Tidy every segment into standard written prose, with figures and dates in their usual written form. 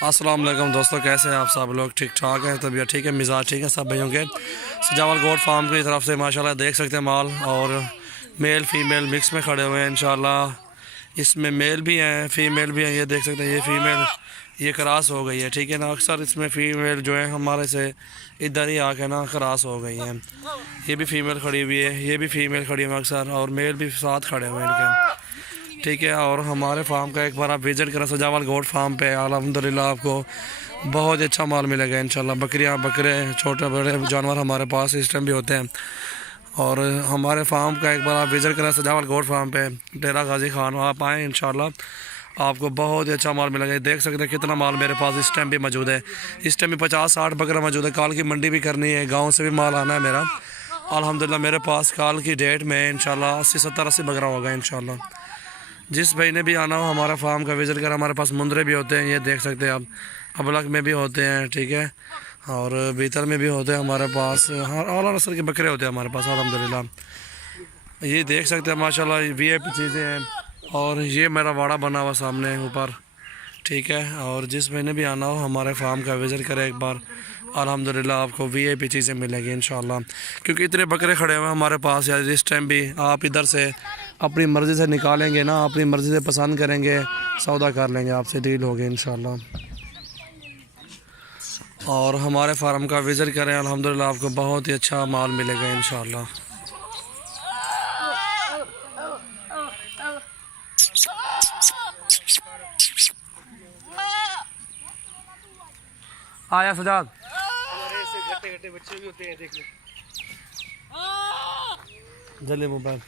अस्सलाम वालेकुम दोस्तों, कैसे हैं आप सब लोग? ठीक ठाक हैं, तबीयत ठीक है, मिजाज ठीक है सब भाइयों के। सजावल गोट फार्म की तरफ से माशाल्लाह देख सकते हैं माल और मेल फीमेल मिक्स में खड़े हुए हैं इंशाल्लाह। इसमें मेल भी हैं फ़ीमेल भी हैं, ये देख सकते हैं। ये फ़ीमेल ये क्रॉस हो गई है, ठीक है ना। अक्सर इसमें फ़ीमेल जो है हमारे से इधर ही आके ना क्रॉस हो गई हैं। ये भी फ़ीमेल खड़ी हुई है, ये भी फ़ीमेल खड़ी हुई है अक्सर, और मेल भी साथ खड़े हुए हैं इनके, ठीक है। और हमारे फार्म का एक बार आप विज़िट करें सजावल गोट फार्म पे, अल्हम्दुलिल्लाह आपको बहुत अच्छा माल मिलेगा इंशाल्लाह। बकरियां बकरे छोटे बड़े जानवर हमारे पास इस टाइम भी होते हैं। और हमारे फार्म का एक बार आप विज़िट करें सजावल गोट फार्म पे, डेरा गाजी खान, आप आएँ इंशाल्लाह आपको बहुत ही अच्छा माल मिलेगा। देख सकते हैं कितना माल मेरे पास इस टाइम भी मौजूद है। इस टाइम भी 50-60 बकरा मौजूद है। कल की मंडी भी करनी है, गाँव से भी माल आना है मेरा। अल्हम्दुलिल्लाह मेरे पास कल की डेट में इंशाल्लाह 80-70-80 बकरा होगा इंशाल्लाह। जिस भाई ने भी आना हो हमारा फार्म का विज़िट कर। हमारे पास मुंदरे भी होते हैं, ये देख सकते हैं आप। अबलग में भी होते हैं, ठीक है, और बीतल में भी होते हैं हमारे पास। हर और नस्ल के बकरे होते हैं हमारे पास अल्हम्दुलिल्लाह। ये देख सकते हैं माशाल्लाह वीआईपी चीज़ें हैं। और ये मेरा वाड़ा बना हुआ सामने ऊपर, ठीक है। और जिस महीने भी आना हो हमारे फार्म का विज़िट करें एक बार, अल्हम्दुलिल्लाह आपको वीआईपी चीज़ें मिलेंगी इंशाल्लाह। क्योंकि इतने बकरे खड़े हुए हैं हमारे पास यार, इस टाइम भी आप इधर से अपनी मर्ज़ी से निकालेंगे ना, अपनी मर्ज़ी से पसंद करेंगे, सौदा कर लेंगे, आपसे डील होगी इंशाल्लाह। और हमारे फार्म का विज़िट करें, अल्हम्दुलिल्लाह आपको बहुत ही अच्छा माल मिलेगा इंशाल्लाह। आया सजाद, हमारे ऐसे घटे घटे बच्चे भी होते हैं, देख लो। जल्दी मोबाइल।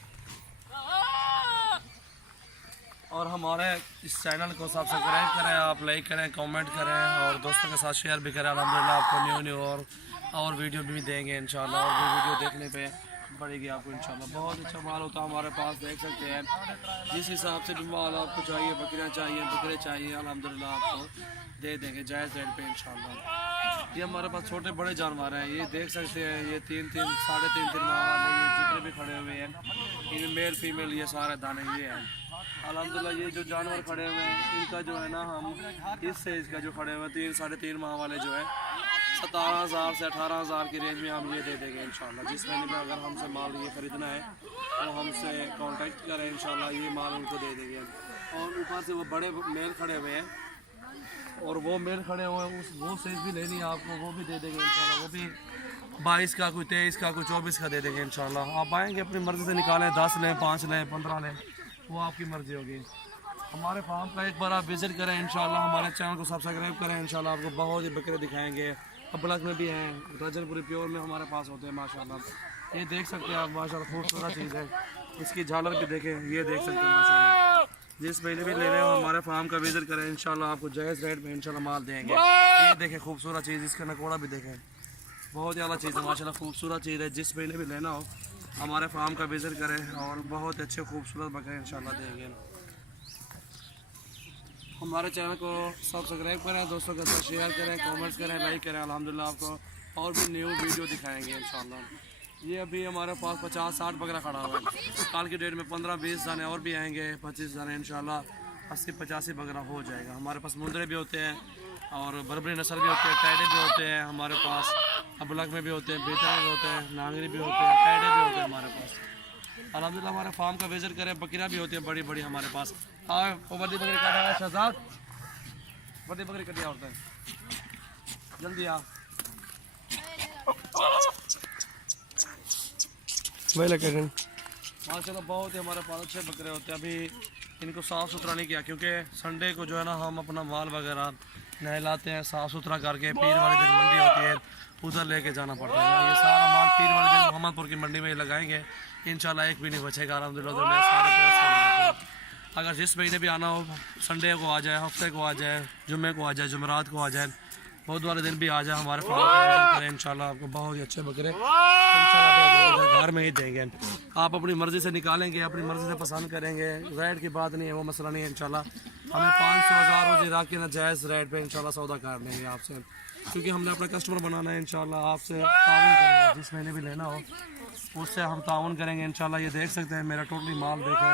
और हमारे इस चैनल को सब्सक्राइब करें, आप लाइक करें, कमेंट करें, और दोस्तों के साथ शेयर भी करें। अल्हम्दुलिल्लाह आपको न्यू और वीडियो भी देंगे इंशाल्लाह। और भी वीडियो देखने पे पड़ेगी आपको इंशाल्लाह। बहुत अच्छा माल होता है हमारे पास, देख सकते हैं। जिस हिसाब से भी माल आपको चाहिए, बकरियाँ चाहिए, बकरे चाहिए, अल्हम्दुलिल्लाह आपको दे देंगे जायज़ रेट पे इंशाल्लाह। ये हमारे पास छोटे बड़े जानवर हैं, ये देख सकते हैं। ये 3-3 साढ़े 3 माह वाले ये जितने भी खड़े हुए हैं, इनमें मेल फीमेल ये सारे दाने ये हैं अल्हम्दुलिल्लाह। ये जो जानवर खड़े हुए हैं इनका जो है ना, हम इस साइज़ का जो खड़े हुए हैं 3-3.5 माह वाले जो है 17,000 से 18,000 की रेंज में हम ये दे देंगे इंशाल्लाह। जिस महीने में अगर हमसे माल ये ख़रीदना है तो हमसे कांटेक्ट करें इंशाल्लाह, ये माल उनको दे देंगे। और ऊपर से वो बड़े मेल खड़े हुए हैं, और वो मेल खड़े हुए हैं, उस वो साइज़ भी लेनी है आपको, वो भी दे देंगे इंशाल्लाह। वो भी 22 का, कोई 23 का, कोई 24 का दे देंगे इंशाल्लाह। आप आएँगे अपनी मर्ज़ी से निकालें, 10 लें, 5 लें, 15 लें, वो आपकी मर्ज़ी होगी। हमारे फार्म का एक बार आप विज़िट करें इंशाल्लाह, हमारे चैनल को सब्सक्राइब करें इंशाल्लाह। आपको बहुत ही बकरे दिखाएंगे। अबलग में भी हैं, रजलपुरी प्योर में हमारे पास होते हैं माशाल्लाह। ये देख सकते हैं आप माशाल्लाह, खूबसूरत चीज़ है। इसकी झालर भी देखें, ये देख सकते हैं माशाल्लाह। जिस महीने भी ले रहे हो हमारे फार्म का विज़िट करें इंशाल्लाह, आपको जायज़ रेट में इंशाल्लाह माल देंगे। ये देखें खूबसूरत चीज़, इसका नकोड़ा भी देखें, बहुत ही अला चीज़ है माशाल्लाह, खूबसूरत चीज़ है। जिस महीने भी लेना हो हमारे फार्म का विज़िट करें, और बहुत अच्छे खूबसूरत बकरे इंशाल्लाह देंगे। हमारे चैनल को सब्सक्राइब करें, दोस्तों के साथ शेयर करें, कमेंट्स करें, लाइक करें। अल्हम्दुलिल्लाह आपको और भी न्यू वीडियो दिखाएंगे इंशाल्लाह। ये अभी हमारे पास 50-60 बकरा खड़ा हुआ है। कल की डेट में 15-20 दाने और भी आएंगे, 25 दाने इंशाल्लाह 80-85 बकरा हो जाएगा। हमारे पास मुंदरे भी होते हैं, और बरबरी नस्ल भी होते हैं, टैडे भी होते हैं हमारे पास, अबलग में भी होते हैं, बेहतर भी होते हैं, नांगरी भी होते हैं, टैडे भी होते हैं हमारे पास। अल्हम्दुलिल्लाह हमारे फार्म का विज़िट करें। बकरियाँ भी होती है बड़ी बड़ी हमारे पास। हाँ, वो बड़ी बकरी काटा है शहजाद, बड़ी बकरी कटिया होता है, जल्दी आ। माशाल्लाह बहुत ही हमारे पास अच्छे बकरे होते हैं। अभी इनको साफ़ सुथरा नहीं किया, क्योंकि संडे को जो है ना हम अपना माल वगैरह नहलाते हैं, साफ़ सुथरा करके पीर वाले दिन मंडी होती है उधर लेके जाना पड़ता है। ये सारा माल पीर वाले दिन मोहम्मदपुर की मंडी में लगाएंगे इंशाल्लाह, एक भी नहीं बचेगा अल्हम्दुलिल्लाह। सारे पैसे अगर जिस महीने भी आना हो, संडे को आ जाए, हफ्ते को आ जाए, जुम्मे को आ जाए, जुमेरात को आ जाए, बहुत वाले दिन भी आ जाए, हमारे फार्म का विज़िट करें इंशाल्लाह। आपको बहुत ही अच्छे बकरे इंशाल्लाह घर में ही देंगे। आप अपनी मर्ज़ी से निकालेंगे, अपनी मर्ज़ी से पसंद करेंगे, रेट की बात नहीं है, वो मसला नहीं है इंशाल्लाह। हमें 500-1000 रोज़ रख के ना जायज़ रेट पे इंशाल्लाह सौदा कर लेंगे आपसे, क्योंकि हमने अपना कस्टमर बनाना है इंशाल्लाह। आपसे ताउन करेंगे, जिस महीने भी लेना हो उससे हम ताउन करेंगे इंशाल्लाह। ये देख सकते हैं मेरा टोटली माल देखें,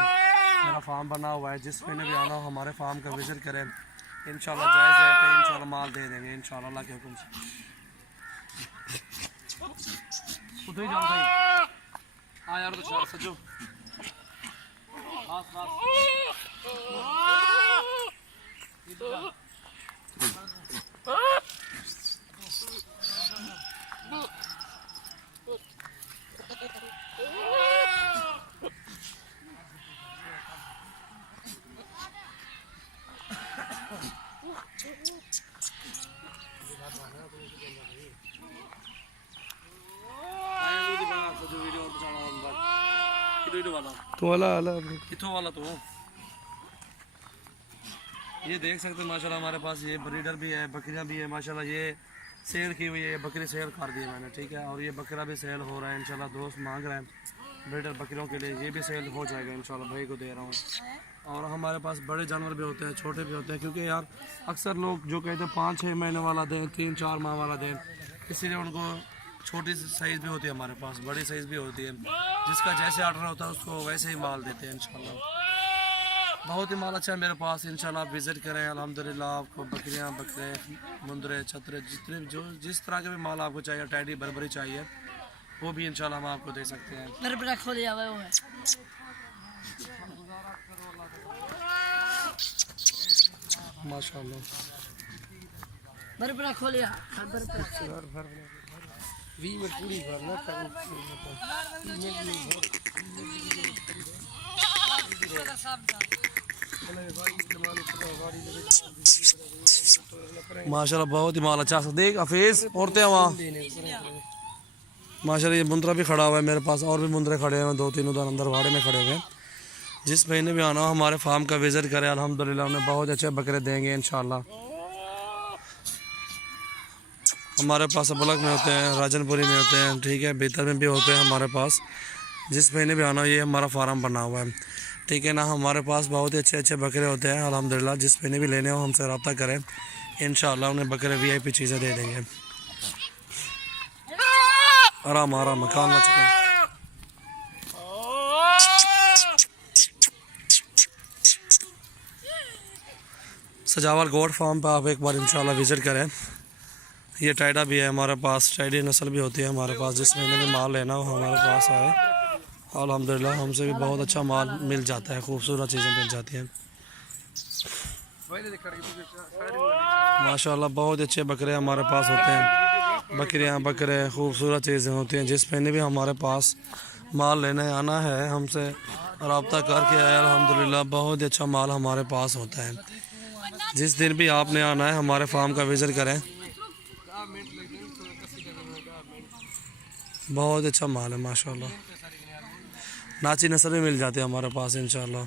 मेरा फार्म बना हुआ है। जिस महीने भी आना हो हमारे फार्म का विज़िट करें, इंशाल्लाह जायज़ है तो इंशाल्लाह माल दे देंगे इंशाल्लाह अल्लाह के हुक्म से। उधर ही जाओ भाई। हाँ यार तो सजो बस बस तो वाला किथों वाला तो ये देख सकते हैं माशाल्लाह हमारे पास ये ब्रीडर भी है, बकरियां भी है माशाल्लाह। ये सेल की हुई है, बकरी सेल कर दी है मैंने, ठीक है। और ये बकरा भी सेल हो रहा है इंशाल्लाह। दोस्त मांग रहे हैं ब्रीडर बकरियों के लिए, ये भी सेल हो जाएगा इंशाल्लाह, भाई को दे रहा हूँ। और हमारे पास बड़े जानवर भी होते हैं, छोटे भी होते हैं, क्योंकि यार अक्सर लोग जो कहते हैं 5-6 महीने वाला दें, 3-4 माह वाला दें, इसीलिए उनको छोटी साइज़ भी होती है हमारे पास, बड़ी साइज़ भी होती है। जिसका जैसे ऑर्डर होता है उसको वैसे ही माल देते हैं इंशाल्लाह। बहुत ही माल अच्छा है मेरे पास इंशाल्लाह। आप विज़िट करें अल्हम्दुलिल्लाह। आपको बकरियां, बकरे, मुंदरे, छतरे, जितने जो जिस तरह के भी माल आपको चाहिए, टैडी बरबरी चाहिए, वो भी इंशाल्लाह हम आपको दे सकते हैं। बरबरा खोल जावे वो है माशाल्लाह बरबरा खोल जा वी में पूरी भरना माशाल्लाह बहुत ही माल अच्छा। देख हफीज़ औरतें वहाँ माशाल्लाह। ये मुंदरा भी खड़ा हुआ है मेरे पास, और भी मुंदरे खड़े हैं 2-3 उधर अंदर वाड़े में खड़े हुए हैं। जिस महीने भी आना हो हमारे फार्म का विज़िट करें अल्हम्दुलिल्लाह, उन्हें बहुत अच्छे बकरे देंगे इंशाल्लाह। हमारे पास बलक में होते हैं, राजनपुरी में होते हैं, ठीक है, बेहतर में भी होते हैं हमारे पास। जिस महीने भी आना हो ये हमारा फार्म बना हुआ है, ठीक है ना। हमारे पास बहुत ही अच्छे अच्छे बकरे होते हैं अल्हम्दुलिल्लाह। जिस महीने भी लेने हो हमसे रब्ता करें इंशाल्लाह, उन्हें बकरे VIP चीज़ें दे देंगे। आराम आराम मकान ना चुका। सजावल गोट फार्म पे आप एक बार इंशाल्लाह विज़िट करें। ये टाइडा भी है हमारे पास, टाइडी नस्ल भी होती है हमारे पास। जिस महीने में माल लेना हो हमारे पास आए अल्हम्दुलिल्लाह, हमसे भी बहुत अच्छा माल मिल जाता है, खूबसूरत चीज़ें मिल जाती हैं माशाल्लाह। बहुत अच्छे बकरे हमारे पास होते हैं, बकरियां, बकरे, खूबसूरत चीज़ें होती हैं। जिस महीने भी हमारे पास माल लेने आना है हमसे रब्ता करके आए अल्हम्दुलिल्लाह, बहुत अच्छा माल हमारे पास होता है। जिस दिन भी आपने आना है हमारे फार्म का विज़िट करें, बहुत अच्छा माल है माशाल्लाह। नाची नस्ल भी मिल जाती है हमारे पास इंशाल्लाह।